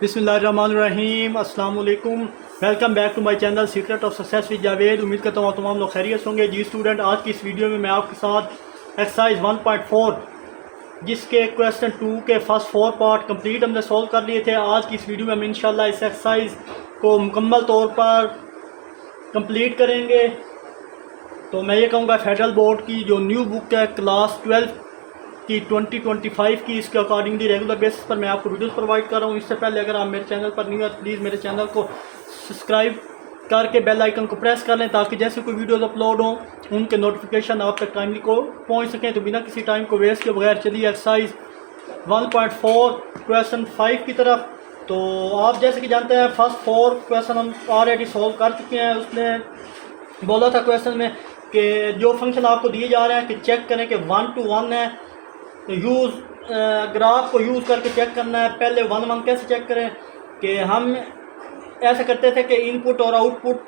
बिस्मिल्लाहिर्रहमानिर्रहीम, अस्सलाम वालेकुम। Welcome back to my channel secret of success with Javed. उम्मीद करता हूँ तमाम लोग खैरियत होंगे। जी स्टूडेंट, आज की इस वीडियो में मैं आपके साथ एक्सरसाइज 1.4 जिसके क्वेश्चन 2 के फर्स्ट 4 पार्ट कंप्लीट हमने सॉल्व कर लिए थे। आज की इस वीडियो में हम इंशाल्लाह इस एक्सरसाइज को मुकम्मल तौर पर कंप्लीट करेंगे। तो मैं ये कहूँगा फेडरल बोर्ड की जो न्यू बुक है क्लास 12 की 2025 की, इसके अकॉर्डिंगली रेगुलर बेसिस पर मैं आपको वीडियोस प्रोवाइड कर रहा हूँ। इससे पहले अगर आप मेरे चैनल पर न्यू है तो प्लीज़ मेरे चैनल को सब्सक्राइब करके बेल आइकन को प्रेस कर लें ताकि जैसे कोई वीडियोस अपलोड हों उनके नोटिफिकेशन आप तक टाइमली को पहुँच सकें। तो बिना किसी टाइम को वेस्ट किए बगैर चलिए एक्सरसाइज 1.4 क्वेश्चन 5 की तरफ। तो आप जैसे कि जानते हैं फर्स्ट 4 क्वेश्चन हम ऑलरेडी सॉल्व कर चुके हैं। उसने बोला था क्वेश्चन में कि जो फंक्शन आपको दिए जा रहे हैं कि चेक करें कि 1 to 1 है, तो यूज़ ग्राफ को यूज़ करके चेक करना है। पहले 1 कैसे चेक करें कि हम ऐसा करते थे कि इनपुट और आउटपुट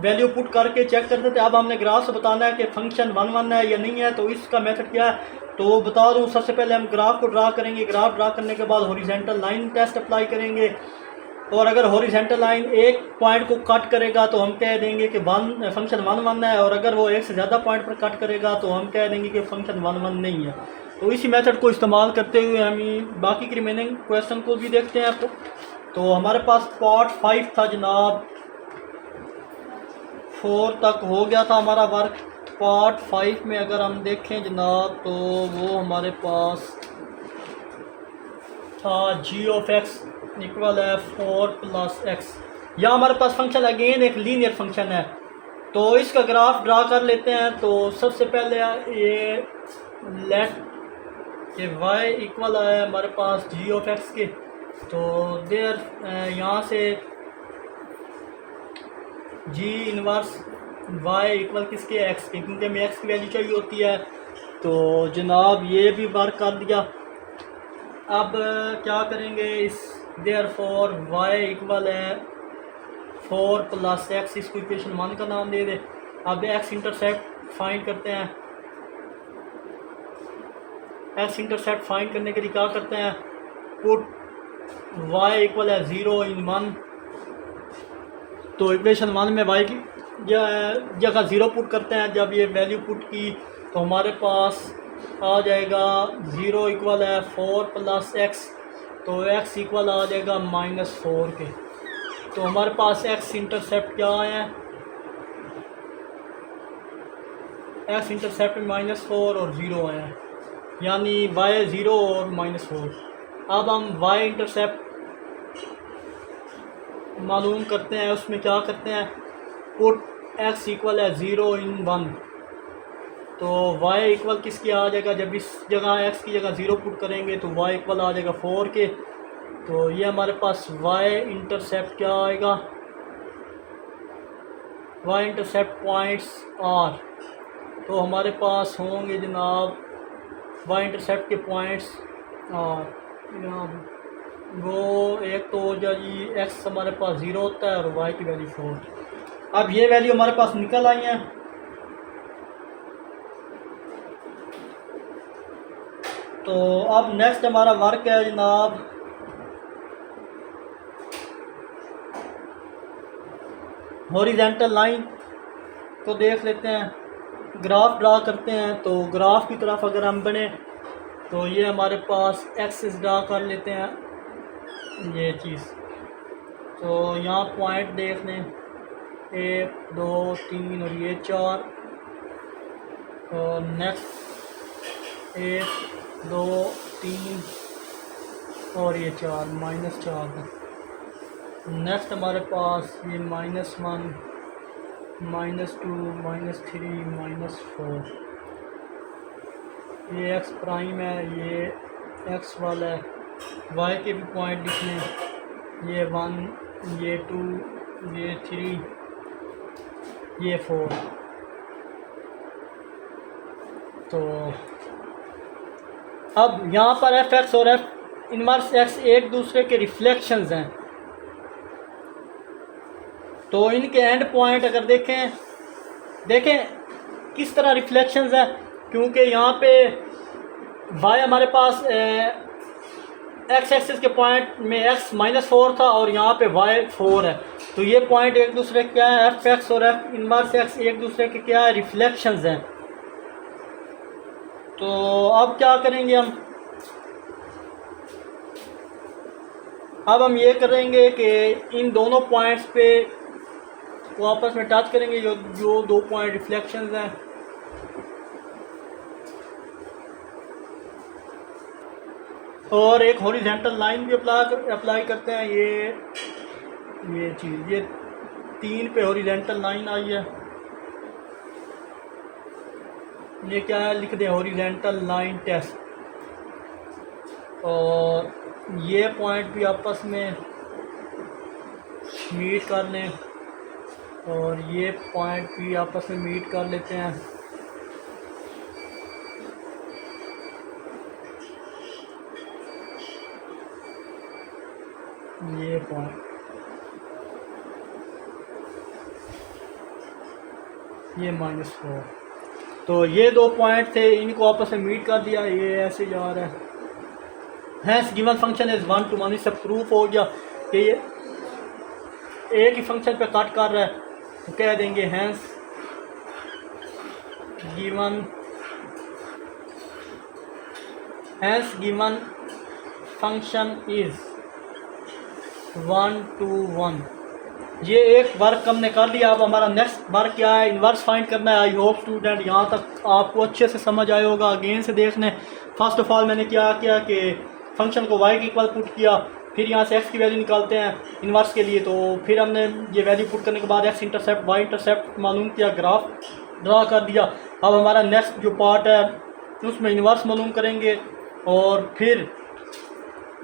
वैल्यू पुट करके चेक करते थे। अब हमने ग्राफ से बताना है कि फंक्शन 1 है या नहीं है। तो इसका मेथड क्या है तो बता दूं। सबसे पहले हम ग्राफ को ड्रा करेंगे। ग्राफ ड्रा करने के बाद हॉरिजॉन्टल लाइन टेस्ट अप्लाई करेंगे, और अगर हॉरिजॉन्टल लाइन एक पॉइंट को कट करेगा तो हम कह देंगे कि फंक्शन 1 है, और अगर वो एक से ज़्यादा पॉइंट पर कट करेगा तो हम कह देंगे कि फंक्शन 1 नहीं है। तो इसी मेथड को इस्तेमाल करते हुए हम बाकी के रिमेनिंग क्वेश्चन को भी देखते हैं। तो हमारे पास पार्ट 5 था जनाब, 4 तक हो गया था हमारा वर्क। पार्ट 5 में अगर हम देखें जनाब तो वो हमारे पास था जी ऑफ एक्स इक्वल है 4 + x। या हमारे पास फंक्शन अगेन एक लीनियर फंक्शन है। तो इसका ग्राफ ड्रा कर लेते हैं। तो सबसे पहले ये लेट कि y इक्वल है हमारे पास जी ऑफ एक्स के। तो देर यहाँ से जी इनवर्स y इक्वल किसके, x के, क्योंकि हमें x की वैल्यू चाहिए होती है। तो जनाब ये भी वर्क कर दिया। अब क्या करेंगे, इस देयर फॉर y इक्वल है 4 + x, इसको इक्वेशन 1 का नाम दे दे। अब x इंटरसेप्ट फाइंड करते हैं। x इंटरसेप्ट फाइंड करने के लिए क्या करते हैं, पुट y इक्वल है 0 in 1। तो इक्वेशन 1 में y की जगह 0 पुट करते हैं। जब ये वैल्यू पुट की तो हमारे पास आ जाएगा 0 इक्वल है 4 + x। तो x इक्वल आ जाएगा -4 के। तो हमारे पास x इंटरसेप्ट क्या है, x इंटरसेप्ट में -4 और 0 आया है, यानी y 0 और -4। अब हम y इंटरसेप्ट मालूम करते हैं। उसमें क्या करते हैं, पुट x इक्वल है 0 in 1। तो y इक्वल किसकी आ जाएगा, जब इस जगह x की जगह 0 पुट करेंगे तो y इक्वल आ जाएगा 4 के। तो ये हमारे पास y इंटरसेप्ट क्या आएगा, y इंटरसेप्ट पॉइंट्स r। तो हमारे पास होंगे जनाब y इंटरसेप्ट के पॉइंट्स r। वो एक तो हो जाए जी x हमारे पास 0 होता है और y की वैल्यू 4। अब ये वैल्यू हमारे पास निकल आई हैं। तो अब नेक्स्ट हमारा वर्क है जनाब, हॉरिजॉन्टल लाइन को देख लेते हैं, ग्राफ ड्रा करते हैं। तो ग्राफ की तरफ अगर हम बने तो ये हमारे पास एक्सिस ड्रा कर लेते हैं, ये चीज़। तो यहाँ पॉइंट देख लें 1 2 3 और ये 4। और नेक्स्ट 1 2 3 और ये 4 -4। नेक्स्ट हमारे पास ये -1 -2 -3 -4। ये x प्राइम है, ये x वाला है। y के भी पॉइंट लिखने, ये 1 ये 2 ये 3 ये 4। तो अब यहाँ पर f(x) और f इनवर्स x एक दूसरे के रिफ्लेक्शंस हैं। तो इनके एंड पॉइंट अगर देखें किस तरह रिफ्लेक्शंस है, क्योंकि यहाँ पे y हमारे पास एक्स एक्सिस के पॉइंट में एक्स -4 था और यहाँ पे वाई 4 है, तो ये पॉइंट एक दूसरे के क्या है, एफ एक्स और एफ इनवर्स एक्स एक दूसरे के क्या है, रिफ्लेक्शंस हैं। तो अब क्या करेंगे हम ये करेंगे कि इन दोनों पॉइंट्स पे वो आपस में टच करेंगे, जो दो पॉइंट रिफ्लेक्शंस हैं। और एक हॉरिजॉन्टल लाइन भी अप्लाई करते हैं। ये चीज़, ये 3 पे हॉरिजॉन्टल लाइन आई है, ये क्या है, लिख दें हॉरिजॉन्टल लाइन टेस्ट। और ये पॉइंट भी आपस में मीट कर लें और ये पॉइंट भी आपस में मीट कर लेते हैं। ये पॉइंट, ये -4, तो ये दो पॉइंट थे, इनको आपस में मीट कर दिया, ये ऐसे जा रहा है। Hence given function is 1 to 1, इससे प्रूफ हो गया कि ये एक ही फंक्शन पे कट कर रहा है, तो कह देंगे hence given function is 1 to 1। ये एक वर्क हमने कर लिया। अब हमारा नेक्स्ट वर्क क्या है, इन्वर्स फाइंड करना है। आई होप स्टूडेंट यहाँ तक आपको अच्छे से समझ आया होगा। अगेन से देखने, फर्स्ट ऑफ ऑल मैंने क्या किया कि फंक्शन को y के इक्वल पुट किया, फिर यहाँ से x की वैल्यू निकालते हैं इन्वर्स के लिए, तो फिर हमने ये वैल्यू पुट करने के बाद x इंटरसेप्ट y इंटरसेप्ट मालूम किया, ग्राफ ड्रा कर दिया। अब हमारा नेक्स्ट जो पार्ट है उसमें इन्वर्स मालूम करेंगे और फिर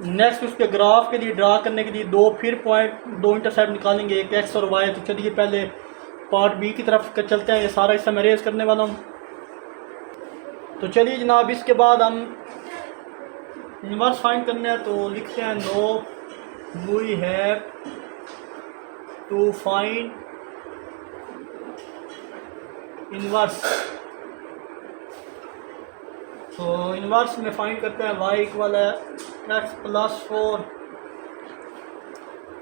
नेक्स्ट उसके ग्राफ के लिए ड्रा करने के लिए दो इंटरसेप्ट निकालेंगे, एक x और y। तो चलिए पहले पार्ट बी की तरफ चलते हैं, ये सारा हिस्सा मैं रेज करने वाला हूँ। तो चलिए जनाब, इसके बाद हम इन्वर्स फाइंड करना है, तो लिखते हैं now we have to find inverse. तो इन्वर्स में फाइंड करते हैं y इक्वल है x+4।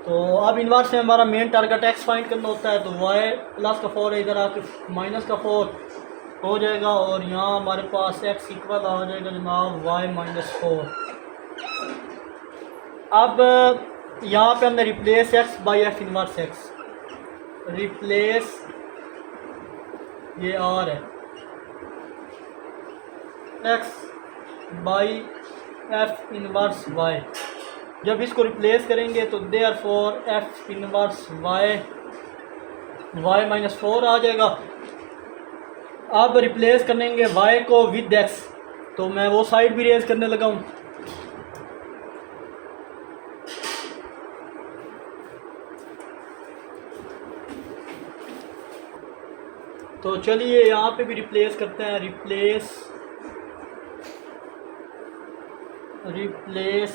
तो अब इन्वर्स में हमारा मेन टारगेट x फाइंड करना होता है, तो y+4 है, इधर आके -4 हो जाएगा और यहाँ हमारे पास x इक्वल आ जाएगा जनाब y-4। अब यहाँ पे हमने replace x by f inverse x, replace ये r है, x by f inverse y। जब इसको रिप्लेस करेंगे तो देयरफॉर f इनवर्स y-4 आ जाएगा। अब रिप्लेस करेंगे y को विद x, तो मैं वो साइड भी रेज करने लगा हूँ। तो चलिए यहाँ पे भी रिप्लेस करते हैं, replace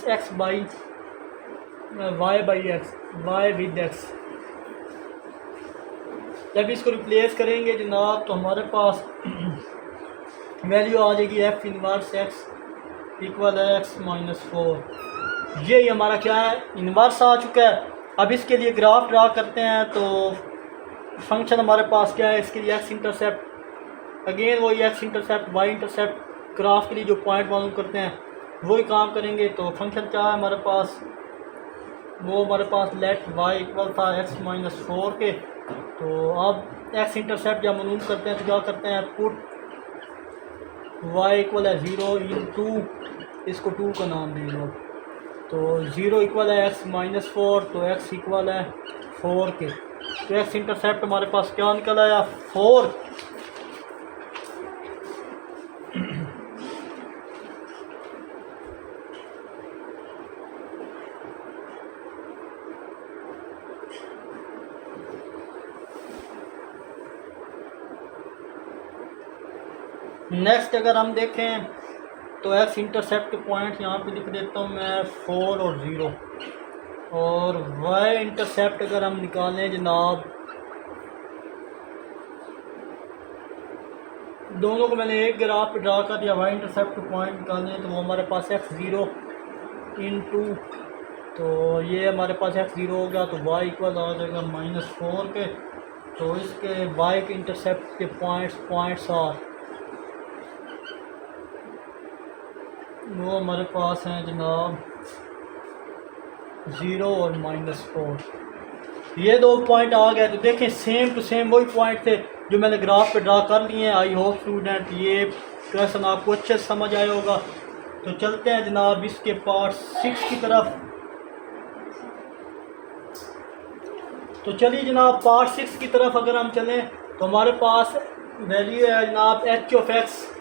x by y by x, y with x। जब इसको रिप्लेस करेंगे जनाब तो हमारे पास वैल्यू आ जाएगी f इनवर्स x इक्वल है x-4। ये हमारा क्या है, इन्वर्स आ चुका है। अब इसके लिए ग्राफ ड्रा करते हैं, तो फंक्शन हमारे पास क्या है, इसके लिए x इंटरसेप्ट, अगेन वही x intercept y intercept, graph के लिए जो पॉइंट मालूम करते हैं वही काम करेंगे। तो फंक्शन क्या है हमारे पास, वो हमारे पास लेट y इक्वल था x-4 के। तो अब x इंटरसेप्ट जब मालूम करते हैं तो क्या करते हैं, पुट y इक्वल है 0 इन 2, इसको 2 का नाम दे दो। तो 0 इक्वल है x-4, तो x इक्वल है 4 के। तो x इंटरसेप्ट हमारे पास क्या निकल आया, 4। नेक्स्ट अगर हम देखें तो x इंटरसेप्ट के पॉइंट यहाँ पे लिख देता हूँ मैं 4 और 0। और y इंटरसेप्ट अगर हम निकालें जनाब, दोनों को मैंने एक ग्राफ पे ड्रा कर दिया। y इंटरसेप्ट के पॉइंट निकालने तो वो हमारे पास x0 इंटू, तो ये हमारे पास x ज़ीरो हो गया, तो y इक्वल आ जाएगा -4 के। तो इसके y के इंटरसेप्ट के पॉइंट्स आर, वो हमारे पास हैं जनाब 0 और -4। ये दो पॉइंट आ गए, तो देखें सेम टू सेम वही पॉइंट थे जो मैंने ग्राफ पे ड्रा कर लिए हैं। आई होप स्टूडेंट ये क्वेश्चन आपको अच्छे से समझ आया होगा। तो चलते हैं जनाब इसके पार्ट 6 की तरफ। तो चलिए जनाब पार्ट 6 की तरफ अगर हम चलें तो हमारे पास वैल्यू है जनाब एच ऑफ एक्स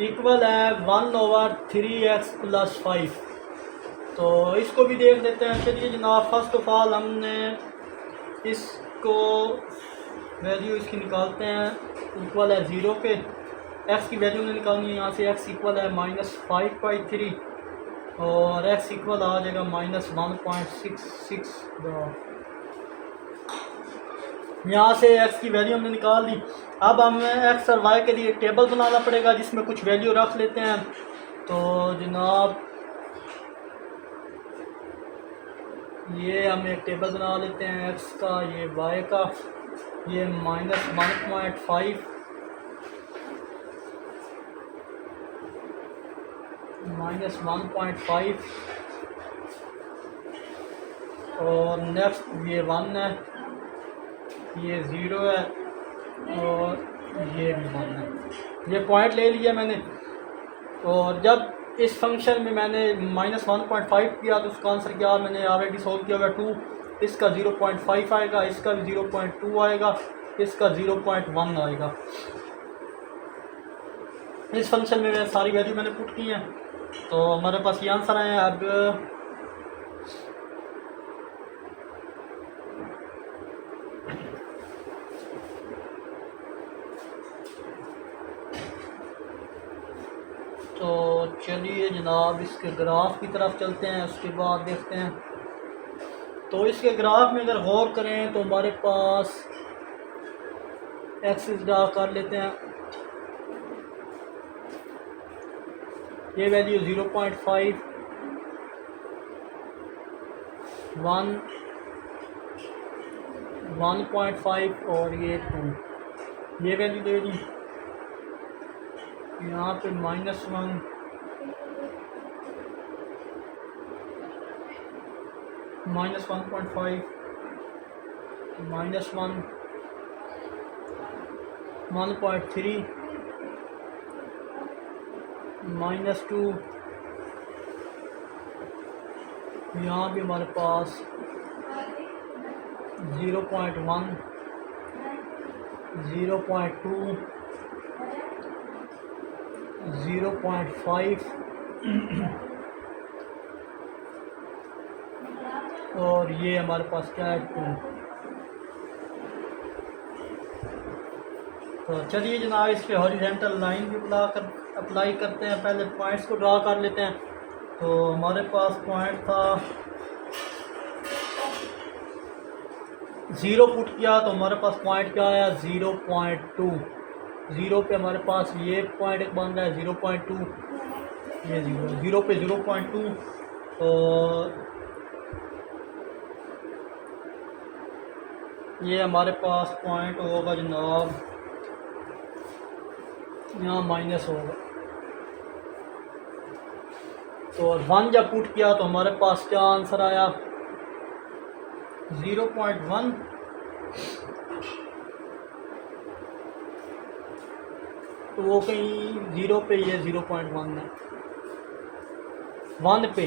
इक्वल है 1/3x + 5। तो इसको भी देख लेते हैं। चलिए जनाब फर्स्ट ऑफ ऑल हमने इसको वैल्यू इसकी निकालते हैं, इक्वल है 0 के। एक्स की वैल्यू ने निकालनी है, यहाँ से एक्स इक्वल है -5/3 और x इक्वल आ जाएगा -1.66। यहाँ से x की वैल्यू हमने निकाल दी। अब हमें x और y के लिए टेबल बनाना पड़ेगा जिसमें कुछ वैल्यू रख लेते हैं। तो जनाब ये हम एक टेबल बना लेते हैं x का, ये y का, ये -1.5 और नेक्स्ट ये 1 है, ये 0 है और ये भी 1 है। ये पॉइंट ले लिया मैंने। और जब इस फंक्शन में मैंने -1.5 किया तो उसका आंसर क्या मैंने ऑलरेडी सोल्व किया हुआ 2। इसका 0.5 आएगा, इसका भी 0.2 आएगा, इसका 0.1 आएगा। इस फंक्शन में सारी वैल्यू मैंने पुट की हैं, तो हमारे पास ये आंसर आए। अब तो चलिए जनाब इसके ग्राफ की तरफ चलते हैं, उसके बाद देखते हैं। तो इसके ग्राफ में अगर गौर करें तो हमारे पास एक्सिस ड्रा कर लेते हैं। ये वैल्यू 0.5, 1, 1.5 और ये 2, ये वैल्यू दे दी। यहाँ पे -1, -1.5, -1, -1.3, -2, यहाँ भी हमारे पास 0.1, 0.2, 0.5 और ये हमारे पास क्या है 2। तो चलिए जनाब इस पे हॉरिजॉन्टल लाइन भी अप्लाई करते हैं। पहले पॉइंट्स को ड्रा कर लेते हैं। तो हमारे पास पॉइंट था 0 पुट किया तो हमारे पास पॉइंट क्या आया 0.2। 0 पे हमारे पास ये पॉइंट एक बन रहा है 0.2, ये 0 पे 0.2। तो ये हमारे पास पॉइंट होगा जनाब यहाँ माइनस होगा। तो 1 जब पुट किया तो हमारे पास क्या आंसर आया 0.1। तो वो कहीं 0 पे, ये 0.1 है 1 पे,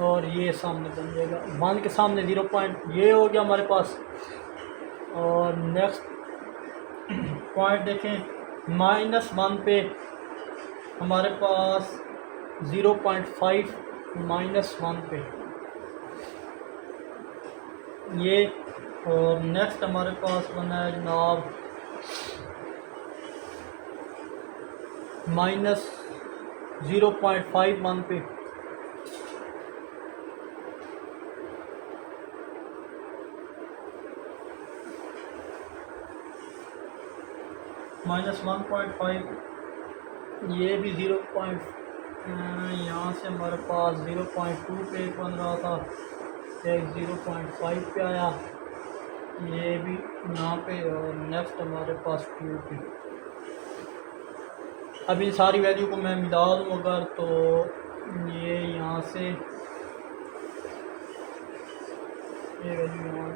और ये सामने बन जाएगा 1 के सामने 0 पॉइंट, ये हो गया हमारे पास। और नेक्स्ट पॉइंट देखें -1 पे हमारे पास 0.5 -1 पे ये। और नेक्स्ट हमारे पास बना है जनाब -0.51 पे -1.5, ये भी 0.51 यहाँ से हमारे पास 0.2 पे एक बन रहा था, एक 0.5 पे आया, ये भी यहाँ पे, और नेक्स्ट हमारे पास 2 पे। अब इन सारी वैल्यू को मैं मिला दूँ अगर, तो ये यहाँ से ये वैल्यू यहाँ,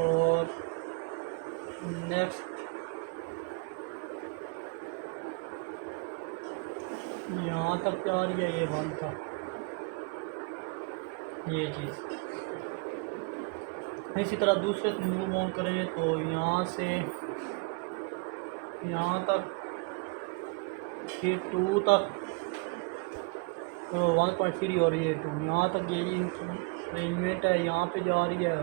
और नेक्स्ट यहाँ तक क्या आ रही है, ये 1 था, ये चीज़। इसी तरह दूसरे मूव ऑन करें तो यहाँ से यहाँ तक, ये 2 तक, तो 1.3 और ये 2 यहाँ तक, ये इनकी अरेंजमेंट है, यहाँ पे जा रही है।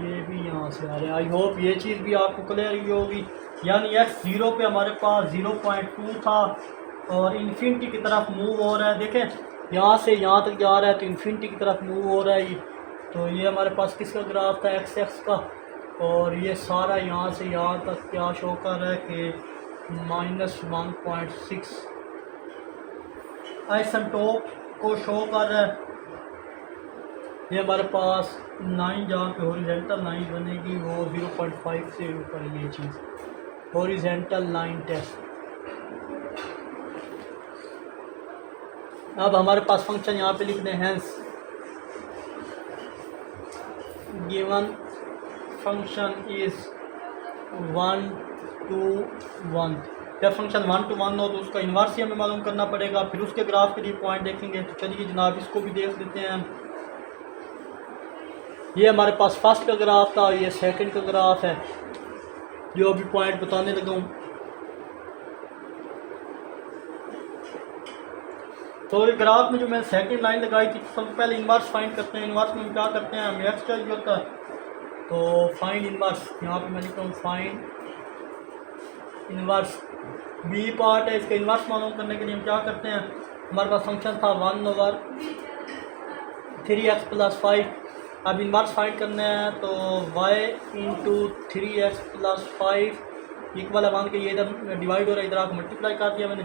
ये भी यहाँ से आ रहे हैं। आई होप ये चीज़ भी आपको क्लियर हुई होगी। यानी x0 पे हमारे पास 0.2 था और इन्फिनिटी की तरफ मूव हो रहा है। देखें यहाँ से यहाँ तक जा रहा है तो इन्फिनिटी की तरफ मूव हो रहा है ये। तो ये हमारे पास किसका ग्राफ था, x का, और ये सारा यहाँ से यहाँ तक क्या शो कर रहा है कि -1.6 आइसेंटोप को शो कर रहा है। ये हमारे पास 9 जहाँ पे हॉरिजॉन्टल लाइन बनेगी वो 0.5 से ऊपर, ये चीज़ हॉरिजॉन्टल लाइन टेस्ट। अब हमारे पास फंक्शन यहाँ पे लिख दें, hence given function is 1 to 1। जब फंक्शन 1 to 1 हो तो उसका इन्वर्स ही हमें मालूम करना पड़ेगा, फिर उसके ग्राफ के लिए पॉइंट देखेंगे। तो चलिए जनाब इसको भी देख लेते हैं। ये हमारे पास फर्स्ट का ग्राफ था, ये सेकंड का ग्राफ है जो अभी पॉइंट बताने लगा हूँ। तो ये ग्राफ में जो मैंने सेकंड लाइन लगाई थी, सबसे पहले इन्वर्स फाइंड करते हैं। इन्वर्स में क्या करते हैं, हमें एक्स चाहिए होता है, तो फाइंड इन्वर्स, यहाँ पे मैं लिखता हूँ फाइंड इन्वर्स। बी पार्ट है, इसका इन्वर्स मालूम करने के लिए हम क्या करते हैं, हमारे पास फंक्शन था 1/3x + 5। अब इन्वर्स फाइंड करना है तो y इंटू 3x + 5 इक्वल है 1 के, ये इधर डिवाइड हो रहा है, इधर आकर मल्टीप्लाई कर दिया मैंने,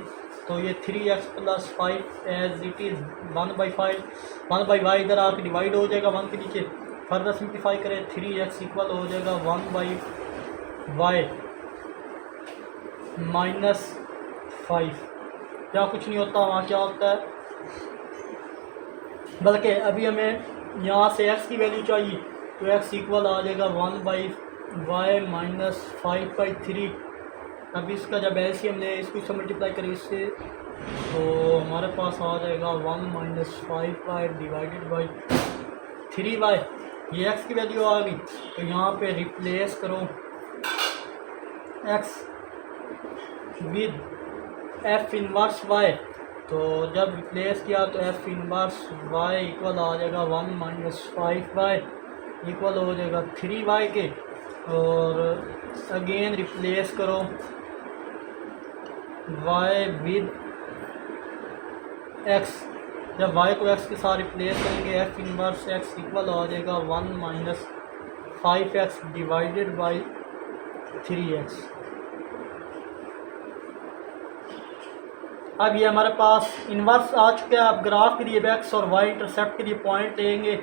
तो ये 3x + 5 as it is 1/5, 1/y इधर आकर डिवाइड हो जाएगा 1 के नीचे। फर्दर सिंप्लीफाई करें, 3x इक्वल हो जाएगा 1/y -5। क्या कुछ नहीं होता, वहाँ क्या होता है, बल्कि अभी हमें यहाँ से x की वैल्यू चाहिए, तो x इक्वल आ जाएगा 1/y -5/3। अब इसका जब ऐसे हमने इसको इससे मल्टीप्लाई करें इससे, तो हमारे पास आ जाएगा 1 - 5y डिवाइडेड बाई 3y। ये x की वैल्यू आ गई, तो यहाँ पे रिप्लेस करो x with f inverse y। तो जब रिप्लेस किया तो f इनवर्स y इक्वल आ जाएगा 1 - 5y इक्वल हो जाएगा 3y के, और अगेन रिप्लेस करो y विद x। जब y को x के साथ रिप्लेस करेंगे, f इनवर्स x इक्वल आ जाएगा 1 - 5x डिवाइडेड बाई 3x। अब ये हमारे पास इन्वर्स आ चुका है। अब ग्राफ के लिए x और y इंटरसेप्ट के लिए पॉइंट लेंगे।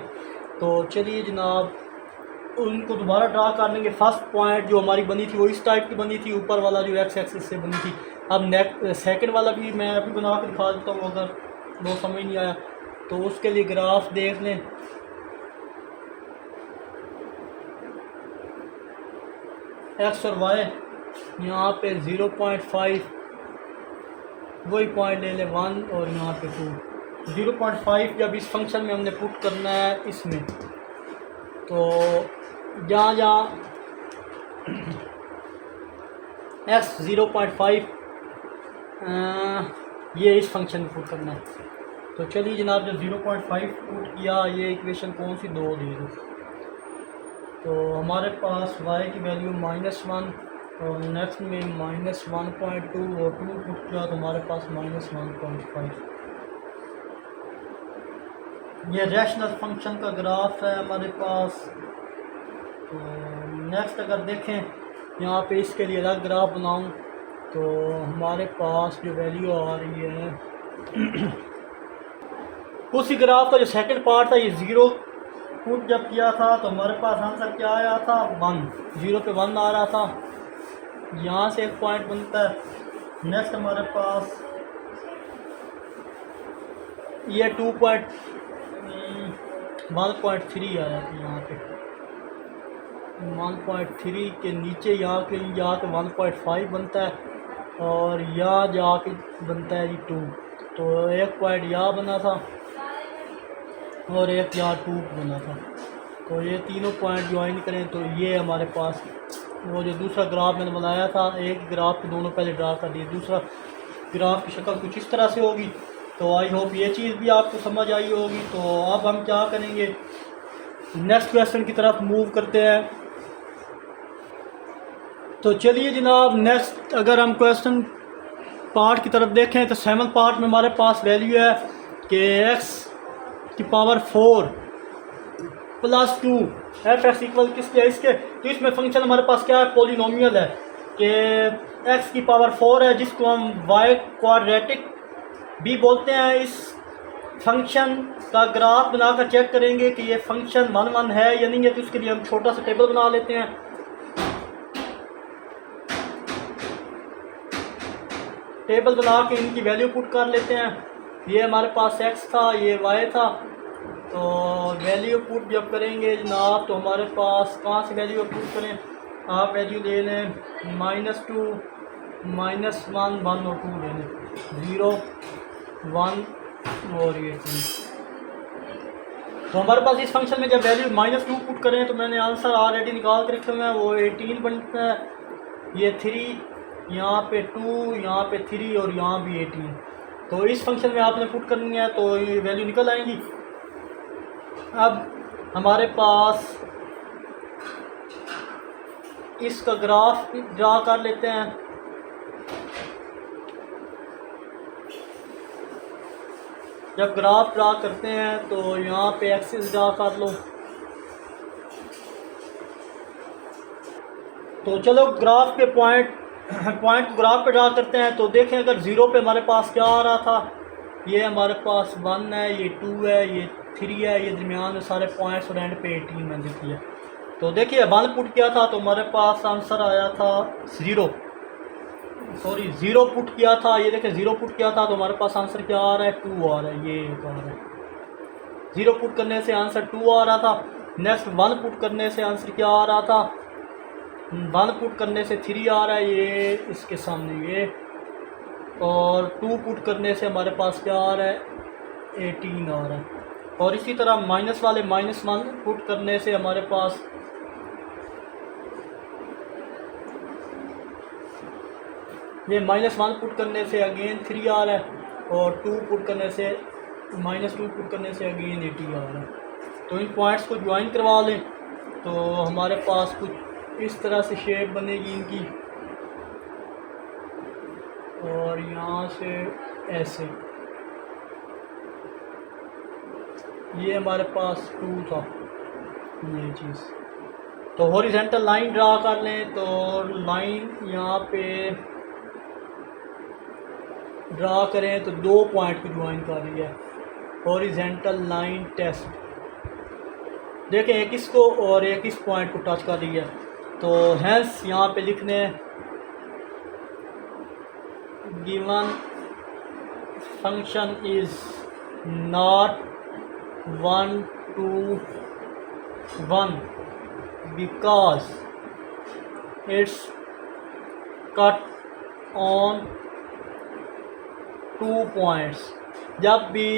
तो चलिए जनाब उनको दोबारा ड्रा कर लेंगे। फर्स्ट पॉइंट जो हमारी बनी थी वो इस टाइप की बनी थी, ऊपर वाला जो x एक्सिस से बनी थी। अब सेकंड वाला भी मैं अभी बना कर दिखा देता हूँ, अगर वो समझ नहीं आया तो उसके लिए ग्राफ देख लें। x और y यहाँ पे 0.5 वही पॉइंट ले लें 1, और यहाँ पे 2। 0.5 जब इस फंक्शन में हमने पुट करना है इसमें, तो जहाँ जहाँ x 0.5 ये इस फंक्शन में पुट करना है। तो चलिए जनाब जब 0.5 पुट किया, ये इक्वेशन कौन सी 2 दी थी, तो हमारे पास y की वैल्यू -1 और नेक्स्ट में -1.2 और 2 पुट किया तो हमारे पास -1.5। ये रैशनल फंक्शन का ग्राफ है हमारे पास। तो नेक्स्ट अगर देखें यहाँ पे इसके लिए अलग ग्राफ बनाऊँ तो हमारे पास जो वैल्यू आ रही है उसी ग्राफ का जो सेकंड पार्ट था, ये ज़ीरो पुट जब किया था तो हमारे पास आंसर क्या आया था, 1, 0 पे 1 आ रहा था। यहाँ से एक पॉइंट बनता है। नेक्स्ट हमारे पास ये 1.3 आया था। यहाँ पे 1.3 के नीचे यहाँ के 1.5 बनता है और यहाँ जाके बनता है जी 2। तो एक पॉइंट यहाँ बना था और एक यहाँ 2 बना था। तो ये तीनों पॉइंट ज्वाइन करें तो ये हमारे पास वो जो दूसरा ग्राफ मैंने बनाया था, एक ग्राफ के दोनों पहले ड्रा कर दिए, दूसरा ग्राफ की शक्ल कुछ इस तरह से होगी। तो आई होप ये चीज़ भी आपको समझ आई होगी। तो अब हम क्या करेंगे, नेक्स्ट क्वेश्चन की तरफ मूव करते हैं। तो चलिए जनाब, नेक्स्ट अगर हम क्वेश्चन पार्ट की तरफ देखें तो 7th पार्ट में हमारे पास वैल्यू है कि x की power 4 plus 2 F x equal किसके है, इसके। तो इसमें फंक्शन हमारे पास क्या है, पॉलिनोमियल है कि x की पावर 4 है, जिसको हम y क्वाड्रेटिक भी बोलते हैं। इस फंक्शन का ग्राफ बनाकर चेक करेंगे कि ये फंक्शन 1 1 है या नहीं है। तो उसके लिए हम छोटा सा टेबल बना लेते हैं। टेबल बना के इनकी वैल्यू पुट कर लेते हैं। ये हमारे पास x था, ये y था। तो वैल्यू पुट जब करेंगे जनाब तो हमारे पास कहाँ से वैल्यू पुट करें, आप वैल्यू ले लें -2 -1 1 और 2 ले लें, 0 1 और ये 2। तो हमारे पास इस फंक्शन में जब वैल्यू -2 पुट करें तो मैंने आंसर ऑलरेडी निकाल कर रखे हुए हैं, वो 18 बनता है। ये 3, यहाँ पे 2, यहाँ पे 3 और यहाँ भी 18। तो इस फंक्शन में आपने पुट करनी है तो ये वैल्यू निकल आएंगी। अब हमारे पास इसका ग्राफ ड्रा कर लेते हैं। जब ग्राफ ड्रा करते हैं तो यहाँ पे एक्सिस ड्रा कर लो। तो चलो ग्राफ के पॉइंट को ग्राफ पे ड्रा करते हैं। तो देखें, अगर 0 पे हमारे पास क्या आ रहा था, ये हमारे पास 1 है, ये 2 है, ये 3 है, ये दरमियान में सारे पॉइंट्स और एंड पे 18 मैंने लिख दिया। तो देखिए 1 पुट किया था तो हमारे पास आंसर आया था 0 पुट किया था। ये देखिए 0 पुट किया था तो हमारे पास आंसर क्या आ रहा है, 2 आ रहा है, ये एक आ रहा है। 0 पुट करने से आंसर 2 आ रहा था। नेक्स्ट 1 पुट करने से आंसर क्या आ रहा था, 1 पुट करने से 3 आ रहा है, ये इसके सामने ये। और 2 पुट करने से हमारे पास क्या आ रहा है, 18 आ रहा है। और इसी तरह माइनस वाले -1 पुट करने से हमारे पास ये -1 पुट करने से अगेन 3 आ रहा है और 2 पुट करने से -2 पुट करने से अगेन 80 आ रहा है। तो इन पॉइंट्स को ज्वाइन करवा लें तो हमारे पास कुछ इस तरह से शेप बनेगी इनकी। और यहाँ से ऐसे, ये हमारे पास 2 था ये चीज़। तो हॉरिजॉन्टल लाइन ड्रा कर लें। तो लाइन यहाँ पे ड्रा करें तो 2 पॉइंट को ज्वाइन कर रही है, हॉरिजॉन्टल लाइन टेस्ट। देखें एक इसको और एक इस पॉइंट को टच कर रही है। तो हेंस यहाँ पे लिखने given function is not 1 to 1 because it's cut on 2 points। जब भी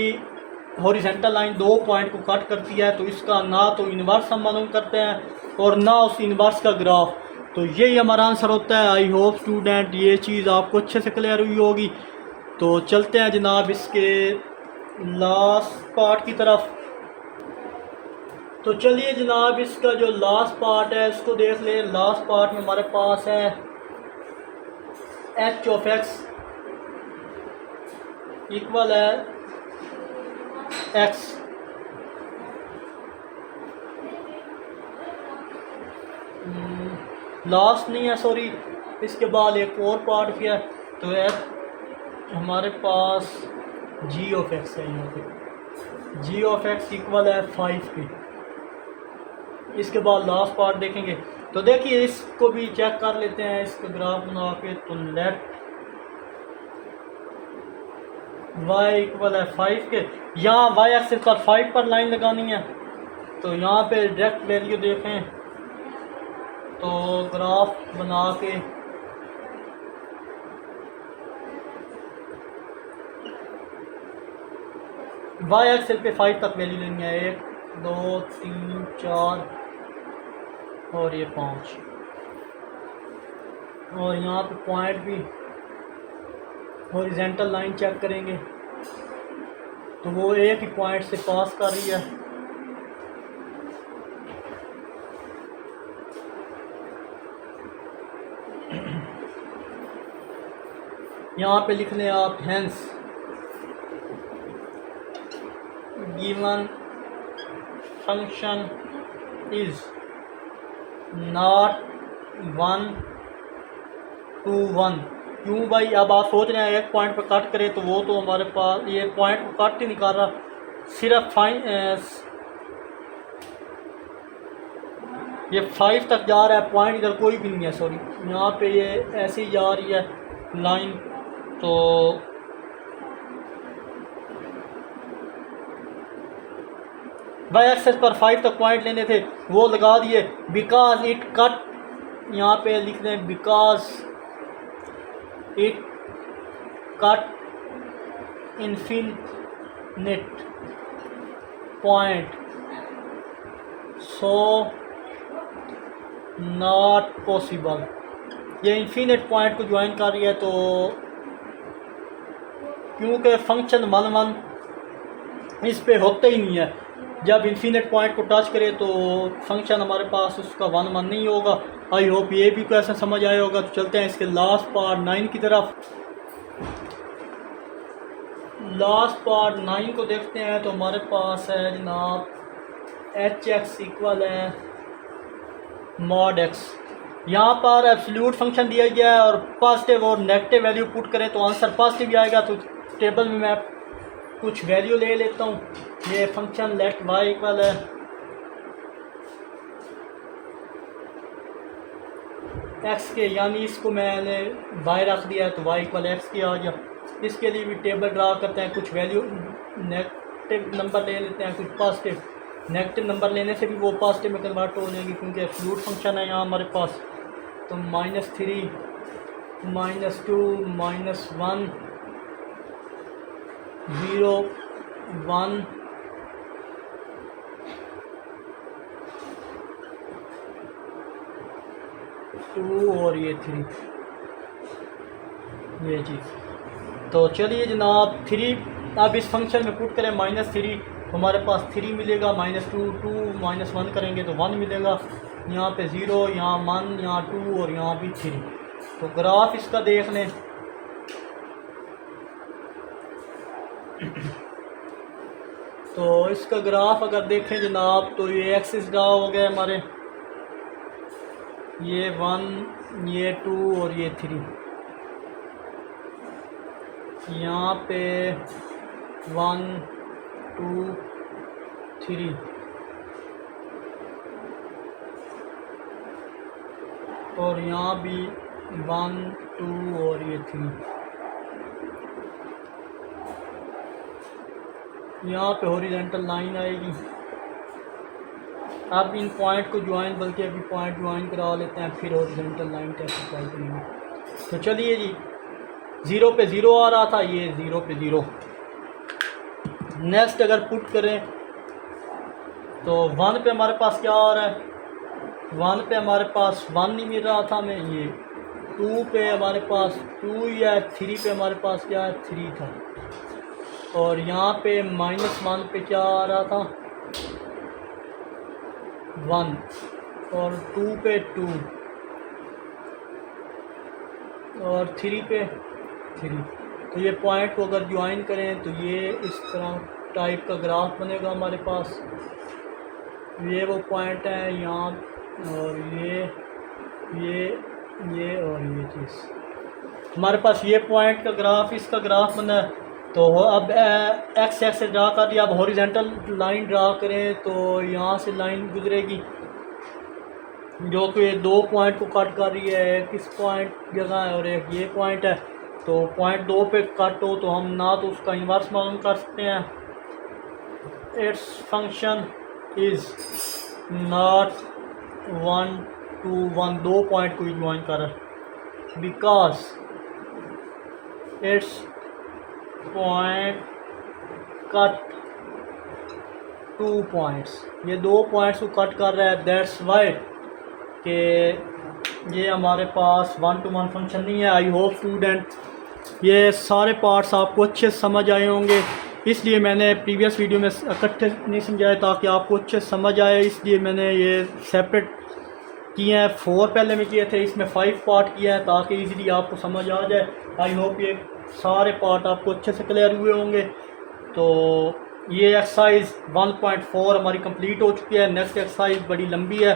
हॉरिजॉन्टल लाइन 2 पॉइंट को कट करती है तो इसका ना तो इन्वर्स हम मालूम करते हैं और ना उस इन्वर्स का ग्राफ। तो यही हमारा आंसर होता है। आई होप स्टूडेंट ये चीज़ आपको अच्छे से क्लियर हुई होगी। तो चलते हैं जनाब इसके लास्ट पार्ट की तरफ। तो चलिए जनाब इसका जो लास्ट पार्ट है इसको देख लें। लास्ट पार्ट में हमारे पास है h ऑफ x इक्वल है x। लास्ट नहीं है, सॉरी, इसके बाद एक और पार्ट किया तो हमारे पास जी ऑफ एक्स है। यहाँ पे जी ऑफ एक्स इक्वल है 5 की। इसके बाद लास्ट पार्ट देखेंगे। तो देखिए इसको भी चेक कर लेते हैं, इसका ग्राफ बना के। तो लेट y इक्वल है 5 के। यहाँ y एक्सिस पर 5 पर लाइन लगानी है। तो यहाँ पे डायरेक्ट वैल्यू देखें तो ग्राफ बना के y एक्सिस पे 5 तक वैल्यू लेनी है। 1 2 3 4 और ये 5। और यहाँ पे पॉइंट भी हॉरिजॉन्टल लाइन चेक करेंगे तो वो एक ही पॉइंट से पास कर रही है। यहाँ पे लिख लें आप hence given function is not 1 to 1। क्यों भाई? अब आप सोच रहे हैं एक पॉइंट पर कट करें तो वो तो हमारे पास ये पॉइंट को कट ही नहीं कर रहा, सिर्फ ये 5 तक जा रहा है। पॉइंट इधर कोई भी नहीं है, सॉरी यहाँ पे ये ऐसी जा रही है लाइन। तो वाई एक्सेस पर 5 तक पॉइंट लेने थे वो लगा दिए। बिकॉज इट कट, यहाँ पे लिख दें because it cut infinite point so not possible. ये इन्फिनिट पॉइंट को ज्वाइन कर रही है। तो क्योंकि फंक्शन 1 इस पे होता ही नहीं है, जब इन्फिनिट पॉइंट को टच करे तो फंक्शन हमारे पास उसका 1 नहीं होगा। आई होप ये भी क्वेश्चन समझ आया होगा। तो चलते हैं इसके लास्ट पार्ट 9 की तरफ। लास्ट पार्ट 9 को देखते हैं। तो हमारे पास है जनाब एच एक्स इक्वल है मॉड एक्स। यहाँ पर एब्सोल्यूट फंक्शन दिया गया है और पॉजिटिव और नेगेटिव वैल्यू पुट करें तो आंसर पॉजिटिव ही आएगा। तो टेबल में मैं कुछ वैल्यू ले लेता हूँ। ये फंक्शन लेट वाई इक्वल है एक्स के, यानी इसको मैंने वाई रख दिया है तो वाई इक्वल एक्स के आ गया। इसके लिए भी टेबल ड्रा करते हैं। कुछ वैल्यू नेगेटिव नंबर ले लेते हैं, कुछ पॉजिटिव। नेगेटिव नंबर लेने से भी वो पॉजिटिव में कन्वर्ट हो जाएगी क्योंकि एब्सोल्यूट फंक्शन है यहाँ हमारे पास। तो -3 -2 -1 0 1 2 और ये 3, ये चीज़। तो चलिए जनाब 3 अब इस फंक्शन में पुट करें -3 हमारे पास 3 मिलेगा। -2 2 -1 करेंगे तो 1 मिलेगा। यहाँ पे 0, यहाँ 1, यहाँ 2 और यहाँ भी 3। तो ग्राफ इसका देख लें। तो इसका ग्राफ अगर देखें जनाब तो ये एक्सिस ड्रा हो गया हमारे, ये 1 ये 2 और ये 3। यहाँ पे 1 2 3 और यहाँ भी 1 2 और ये 3। यहाँ पे हॉरिजॉन्टल लाइन आएगी। अब इन पॉइंट को ज्वाइन, बल्कि अभी पॉइंट ज्वाइन करा लेते हैं फिर हॉरिजॉन्टल लाइन कैसे अप्लाई करेंगे। तो चलिए जी 0 पे 0 आ रहा था, ये 0 पे 0। नेक्स्ट अगर पुट करें तो 1 पे हमारे पास क्या आ रहा है? 1 पे हमारे पास 1 नहीं मिल रहा था हमें। ये 2 पे हमारे पास 2 या 3 पे हमारे पास क्या है 3 था। और यहाँ पे -1 पे क्या आ रहा था 1 और 2 पे 2 और 3 पे 3। तो ये पॉइंट को अगर ज्वाइन करें तो ये इस तरह टाइप का ग्राफ बनेगा हमारे पास। ये वो पॉइंट है यहाँ और ये ये और ये चीज़ हमारे पास ये पॉइंट का ग्राफ, इसका ग्राफ बना है। तो अब एक्स एक्सेस ड्रा कर दिया। अब हॉरिजेंटल लाइन ड्रा करें तो यहाँ से लाइन गुजरेगी जो कि दो पॉइंट को कट कर रही है। एक इस पॉइंट जगह है और एक ये पॉइंट है। तो पॉइंट दो पे कट हो तो हम ना तो उसका इन्वर्स मालूम कर सकते हैं, its function is not 1 to 1, दो पॉइंट को ज्वाइन कर, because it's point cut 2 points, ये दो पॉइंट्स को कट कर रहा है। दैट्स वाई कि ये हमारे पास 1 to 1 फंक्शन नहीं है। आई होप स्टूडेंट ये सारे पार्ट्स आपको अच्छे समझ आए होंगे, इसलिए मैंने प्रीवियस वीडियो में इकट्ठे नहीं समझाया ताकि आपको अच्छे समझ आए, इसलिए मैंने ये सेपरेट किए हैं। 4 पहले में किए थे, इसमें 5 पार्ट किया है ताकि इजीली आपको समझ आ जाए। आई होप ये सारे पार्ट आपको अच्छे से क्लियर हुए होंगे। तो ये एक्सरसाइज 1.4 हमारी कंप्लीट हो चुकी है। नेक्स्ट एक्सरसाइज बड़ी लंबी है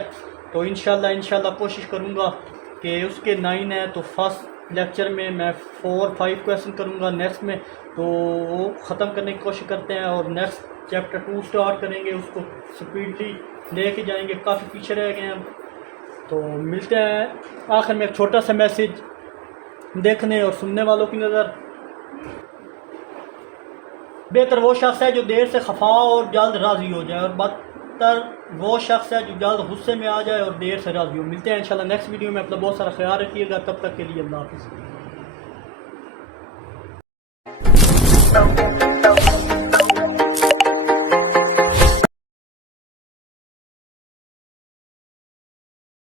तो इंशाल्लाह कोशिश करूँगा कि उसके 9 है तो फर्स्ट लेक्चर में मैं 4-5 क्वेश्चन करूँगा। नेक्स्ट में तो वो ख़त्म करने की कोशिश करते हैं और नेक्स्ट चैप्टर 2 स्टार्ट करेंगे, उसको स्पीडली लेके जाएंगे। काफ़ी पीछे रह गए हैं। तो मिलते हैं आखिर में एक छोटा सा मैसेज देखने और सुनने वालों की नज़र। बेहतर वो शख्स है जो देर से खफा और जल्द राज़ी हो जाए, और बदतर वो शख्स है जो जल्द गुस्से में आ जाए और देर से राज़ी हो। मिलते हैं इंशाल्लाह नेक्स्ट वीडियो में। अपना बहुत सारा ख्याल रखिएगा। तब तक के लिए अल्लाह हाफ़िज़।